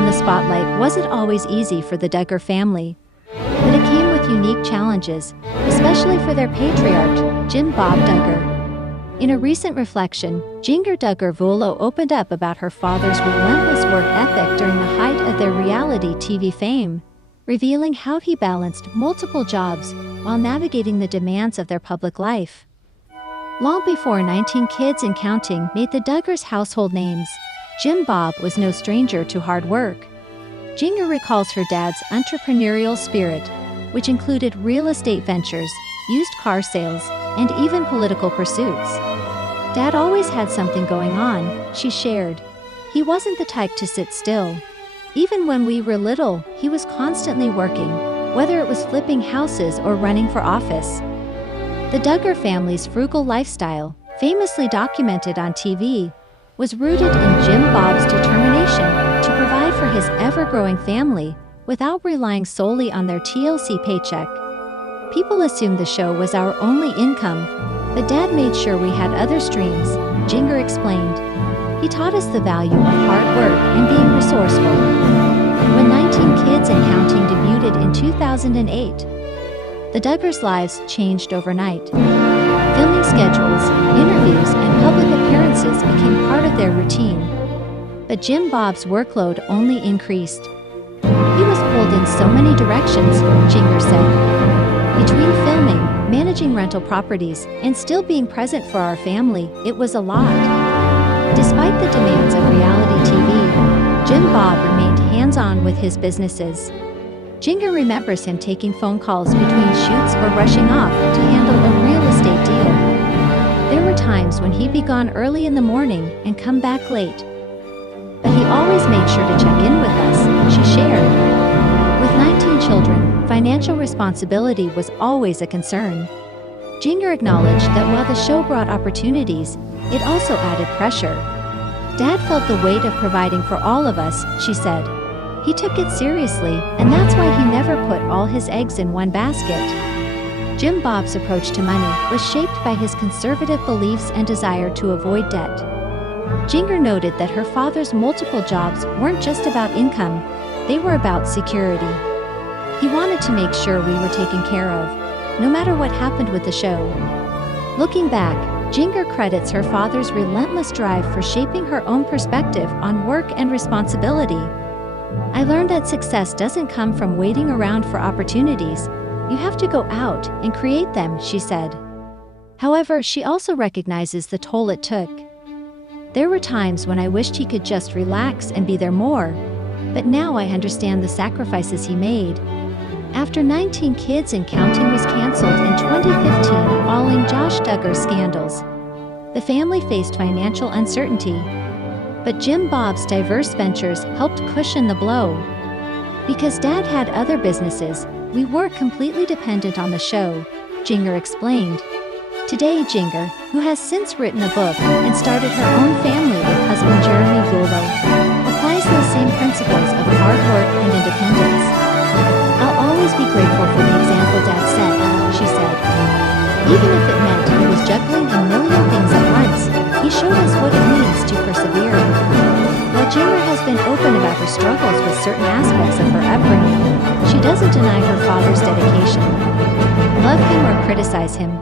in the spotlight wasn't always easy for the Duggar family, but it came with unique challenges, especially for their patriarch, Jim Bob Duggar. In a recent reflection, Jinger Duggar Vuolo opened up about her father's relentless work ethic during the height of their reality TV fame, revealing how he balanced multiple jobs while navigating the demands of their public life. Long before 19 kids and counting made the Duggars household names, Jim Bob was no stranger to hard work. Jinger recalls her dad's entrepreneurial spirit, which included real estate ventures, used car sales, and even political pursuits. Dad always had something going on, she shared. He wasn't the type to sit still. Even when we were little, he was constantly working, whether it was flipping houses or running for office. The Duggar family's frugal lifestyle, famously documented on TV, was rooted in Jim Bob's determination to provide for his ever-growing family without relying solely on their TLC paycheck. People assumed the show was our only income, but Dad made sure we had other streams, Jinger explained. He taught us the value of hard work and being resourceful. When 19 Kids and Counting debuted in 2008, the Duggars' lives changed overnight. Filming schedules, interviews, and public appearances became part of their routine. But Jim Bob's workload only increased. He was pulled in so many directions, Jinger said. Between filming, managing rental properties, and still being present for our family, it was a lot. Despite the demands of reality TV, Jim Bob remained hands-on with his businesses. Jinger remembers him taking phone calls between shoots or rushing off to handle a real estate deal. There were times when he'd be gone early in the morning and come back late. But he always made sure to check in with us, she shared. With 19 children, financial responsibility was always a concern. Jinger acknowledged that while the show brought opportunities, it also added pressure. Dad felt the weight of providing for all of us, she said. He took it seriously, and that's why he never put all his eggs in one basket. Jim Bob's approach to money was shaped by his conservative beliefs and desire to avoid debt. Jinger noted that her father's multiple jobs weren't just about income, they were about security. He wanted to make sure we were taken care of, no matter what happened with the show. Looking back, Jinger credits her father's relentless drive for shaping her own perspective on work and responsibility. I learned that success doesn't come from waiting around for opportunities. You have to go out and create them, she said. However, she also recognizes the toll it took. There were times when I wished he could just relax and be there more, but now I understand the sacrifices he made. After 19 Kids and Counting was canceled in 2015 following Josh Duggar's scandals, the family faced financial uncertainty. But Jim Bob's diverse ventures helped cushion the blow. Because Dad had other businesses, we weren't completely dependent on the show, Jinger explained. Today, Jinger, who has since written a book and started her own family with husband Jeremy Vuolo, applies those same principles of hard work and independence. I'll always be grateful for the example Dad set, she said. Even if it meant he was juggling a million things at once, he showed us what it means to persevere. While Jinger has been open about her struggles with certain aspects of her upbringing, she doesn't deny her father's dedication. Love him or criticize him,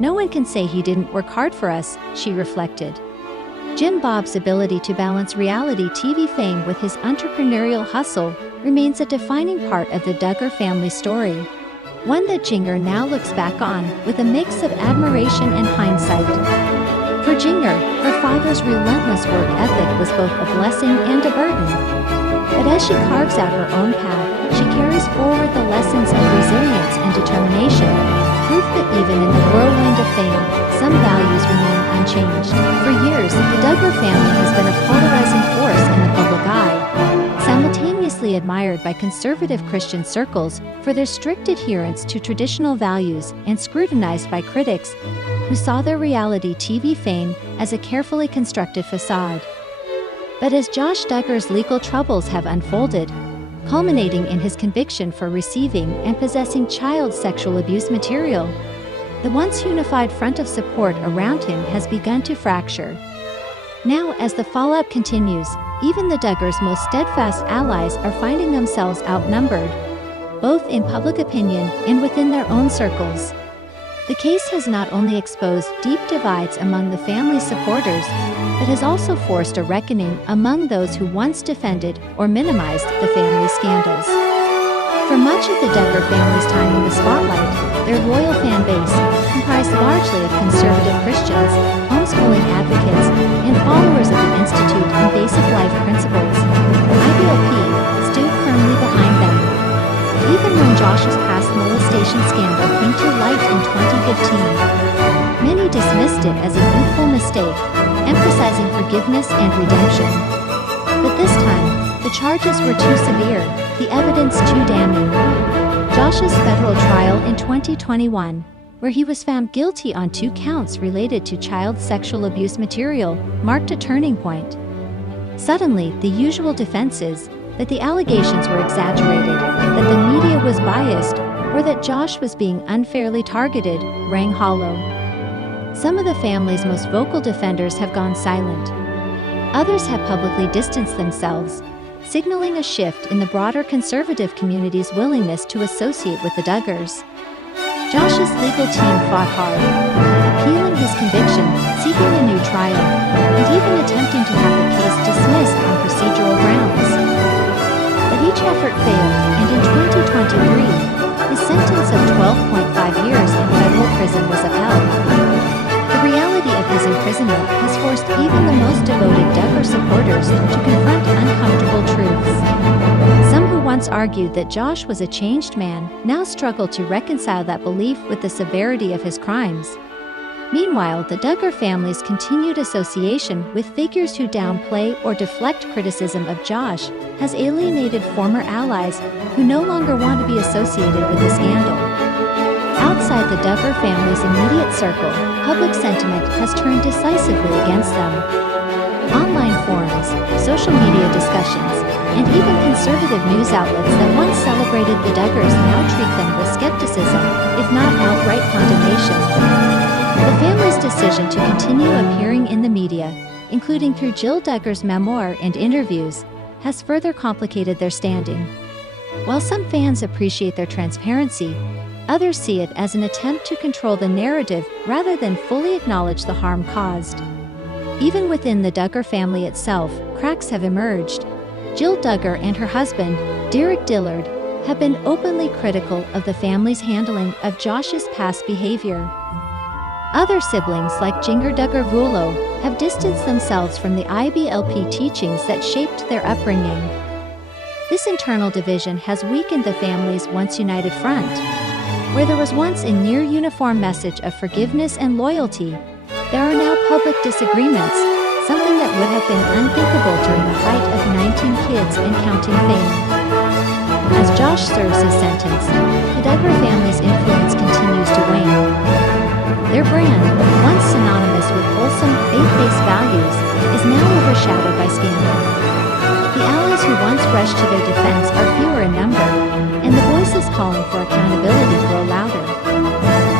no one can say he didn't work hard for us, she reflected. Jim Bob's ability to balance reality TV fame with his entrepreneurial hustle remains a defining part of the Duggar family story, one that Jinger now looks back on with a mix of admiration and hindsight. For Jinger, her father's relentless work ethic was both a blessing and a burden. But as she carves out her own path, she carries forward the lessons of resilience and determination, proof that even in the whirlwind of fame, some values remain unchanged. For years, the Duggar family has been a polarizing force in the public eye, simultaneously admired by conservative Christian circles for their strict adherence to traditional values and scrutinized by critics who saw their reality TV fame as a carefully constructed facade. But as Josh Duggar's legal troubles have unfolded, culminating in his conviction for receiving and possessing child sexual abuse material, the once unified front of support around him has begun to fracture. Now, as the fallout continues, even the Duggars' most steadfast allies are finding themselves outnumbered, both in public opinion and within their own circles. The case has not only exposed deep divides among the family's supporters, but has also forced a reckoning among those who once defended or minimized the family's scandals. For much of the Duggar family's time in the spotlight, their loyal fan base, comprised largely of conservative Christians, homeschooling advocates, and followers of the Institute and Basic Life Principles, IBLP, stood firmly behind them. Even when Josh's past molestation scandal came to light in 2015, many dismissed it as a youthful mistake, emphasizing forgiveness and redemption. But this time, the charges were too severe, the evidence too damning. Josh's federal trial in 2021, where he was found guilty on 2 counts related to child sexual abuse material, marked a turning point. Suddenly, the usual defenses, that the allegations were exaggerated, that the media was biased, or that Josh was being unfairly targeted, rang hollow. Some of the family's most vocal defenders have gone silent. Others have publicly distanced themselves, signaling a shift in the broader conservative community's willingness to associate with the Duggars. Josh's legal team fought hard, appealing his conviction, seeking a new trial, and even attempting to have the case dismissed on procedural grounds. But each effort failed, and in 2023, his sentence of 12.5 years in federal prison was upheld. The reality of his imprisonment has forced even the most devoted Duggar supporters to confront uncomfortable truths. Some who once argued that Josh was a changed man now struggle to reconcile that belief with the severity of his crimes. Meanwhile, the Duggar family's continued association with figures who downplay or deflect criticism of Josh has alienated former allies who no longer want to be associated with the scandal. Outside the Duggar family's immediate circle, public sentiment has turned decisively against them. Online forums, social media discussions, and even conservative news outlets that once celebrated the Duggars now treat them with skepticism, if not outright condemnation. The family's decision to continue appearing in the media, including through Jill Duggar's memoir and interviews, has further complicated their standing. While some fans appreciate their transparency, others see it as an attempt to control the narrative rather than fully acknowledge the harm caused. Even within the Duggar family itself, cracks have emerged. Jill Duggar and her husband, Derek Dillard, have been openly critical of the family's handling of Josh's past behavior. Other siblings like Jinger Duggar Vuolo have distanced themselves from the IBLP teachings that shaped their upbringing. This internal division has weakened the family's once united front. Where there was once a near-uniform message of forgiveness and loyalty, there are now public disagreements, something that would have been unthinkable during the height of 19 kids and counting fame. As Josh serves his sentence, the Duggar family's influence continues to wane. Their brand, once synonymous with wholesome, faith-based values, is now overshadowed by scandal. The allies who once rushed to their defense are fewer in number, and the voices calling for accountability grow louder.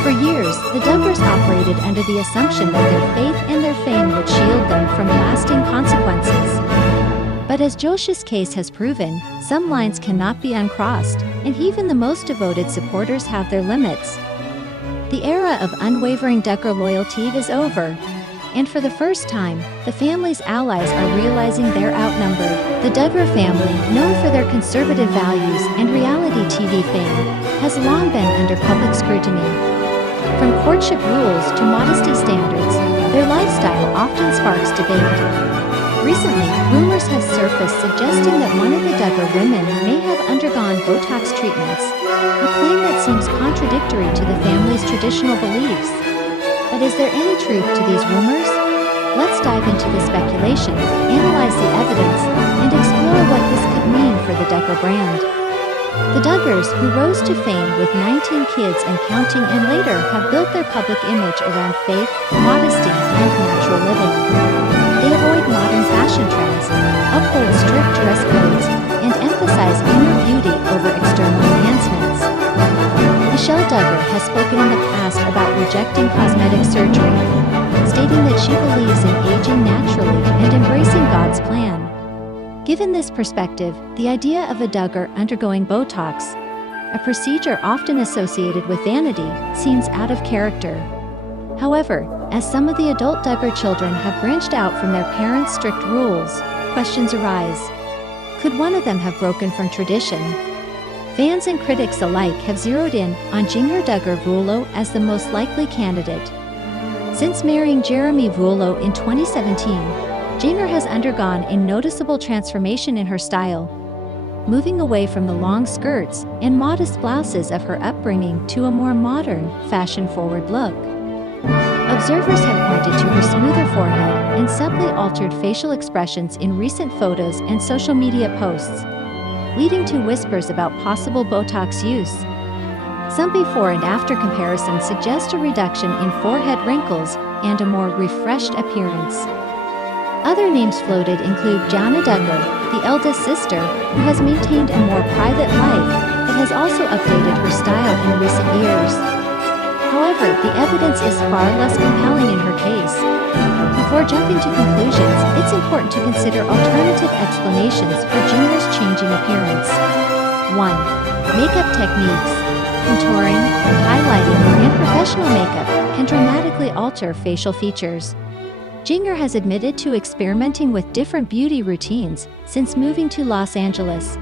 For years, the Duggars operated under the assumption that their faith and their fame would shield them from lasting consequences. But as Josh's case has proven, some lines cannot be uncrossed, and even the most devoted supporters have their limits. The era of unwavering Duggar loyalty is over, and for the first time, the family's allies are realizing they're outnumbered. The Duggar family, known for their conservative values and reality TV fame, has long been under public scrutiny. From courtship rules to modesty standards, their lifestyle often sparks debate. Recently, rumors have surfaced suggesting that one of the Duggar women may have undergone Botox treatments, a claim that seems contradictory to the family's traditional beliefs. But is there any truth to these rumors? Let's dive into the speculation, analyze the evidence, and explore what this could mean for the Duggar brand. The Duggars, who rose to fame with 19 kids and counting and later have built their public image around faith, modesty, and natural living. They avoid modern fashion trends, uphold strict dress codes, and emphasize inner beauty over external enhancements. Michelle Duggar has spoken in the past about rejecting cosmetic surgery, stating that she believes in aging naturally Given this perspective, the idea of a Duggar undergoing Botox, a procedure often associated with vanity, seems out of character. However, as some of the adult Duggar children have branched out from their parents' strict rules, questions arise. Could one of them have broken from tradition? Fans and critics alike have zeroed in on Jinger Duggar Vuolo as the most likely candidate. Since marrying Jeremy Vuolo in 2017, Jinger has undergone a noticeable transformation in her style, moving away from the long skirts and modest blouses of her upbringing to a more modern, fashion-forward look. Observers have pointed to her smoother forehead and subtly altered facial expressions in recent photos and social media posts, leading to whispers about possible Botox use. Some before and after comparisons suggest a reduction in forehead wrinkles and a more refreshed appearance. Other names floated include Jessa Dugger, the eldest sister, who has maintained a more private life but has also updated her style in recent years. However, the evidence is far less compelling in her case. Before jumping to conclusions, it's important to consider alternative explanations for Jinger's changing appearance. 1. Makeup techniques. Contouring, highlighting, and professional makeup can dramatically alter facial features. Jinger has admitted to experimenting with different beauty routines since moving to Los Angeles.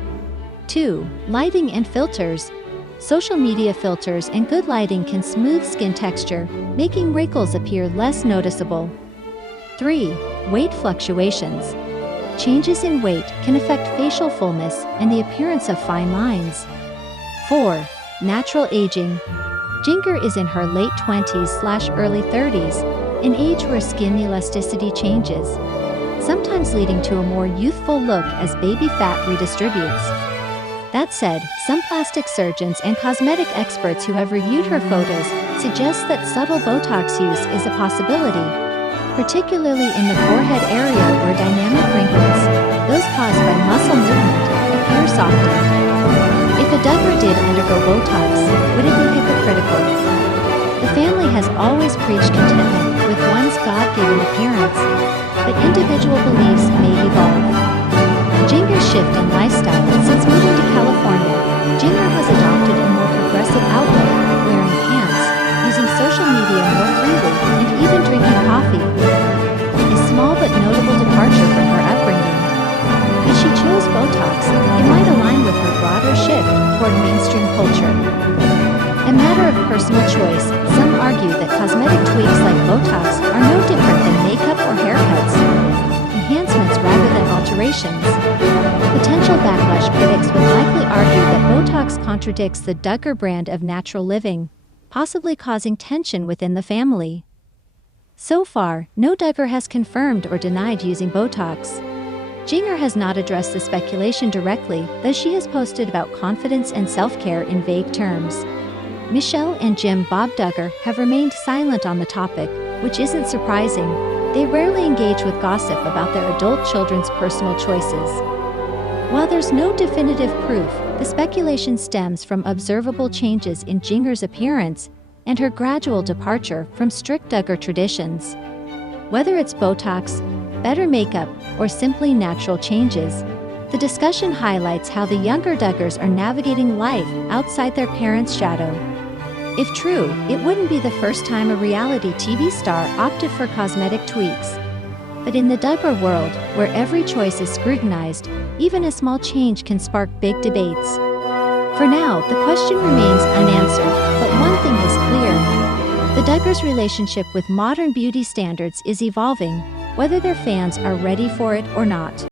2. Lighting and filters. Social media filters and good lighting can smooth skin texture, making wrinkles appear less noticeable. 3. Weight fluctuations. Changes in weight can affect facial fullness and the appearance of fine lines. 4. Natural aging. Jinger is in her late 20s/early 30s, an age where skin elasticity changes, sometimes leading to a more youthful look as baby fat redistributes. That said, some plastic surgeons and cosmetic experts who have reviewed her photos suggest that subtle Botox use is a possibility, particularly in the forehead area where dynamic wrinkles, those caused by muscle movement, appear softened. If a Duggar did undergo Botox, would it be hypocritical? The family has always preached contentment with one's God-given appearance, but individual beliefs may evolve. Jinger's shift in lifestyle. Since moving to California, Jinger has adopted a more progressive outlook, wearing pants, using social media more freely, and even drinking coffee. A small but notable departure from her upbringing. If she chose Botox, it might align with her broader shift toward mainstream culture. A matter of personal choice, some argue that cosmetic tweaks like Botox are no different than makeup or haircuts, enhancements rather than alterations. Potential backlash. Critics would likely argue that Botox contradicts the Duggar brand of natural living, possibly causing tension within the family. So far, no Duggar has confirmed or denied using Botox. Jinger has not addressed the speculation directly, though she has posted about confidence and self-care in vague terms. Michelle and Jim Bob Duggar have remained silent on the topic, which isn't surprising. They rarely engage with gossip about their adult children's personal choices. While there's no definitive proof, the speculation stems from observable changes in Jinger's appearance and her gradual departure from strict Duggar traditions. Whether it's Botox, better makeup, or simply natural changes, the discussion highlights how the younger Duggars are navigating life outside their parents' shadow. If true, it wouldn't be the first time a reality TV star opted for cosmetic tweaks. But in the Duggar world, where every choice is scrutinized, even a small change can spark big debates. For now, the question remains unanswered, but one thing is clear. The Duggars' relationship with modern beauty standards is evolving, whether their fans are ready for it or not.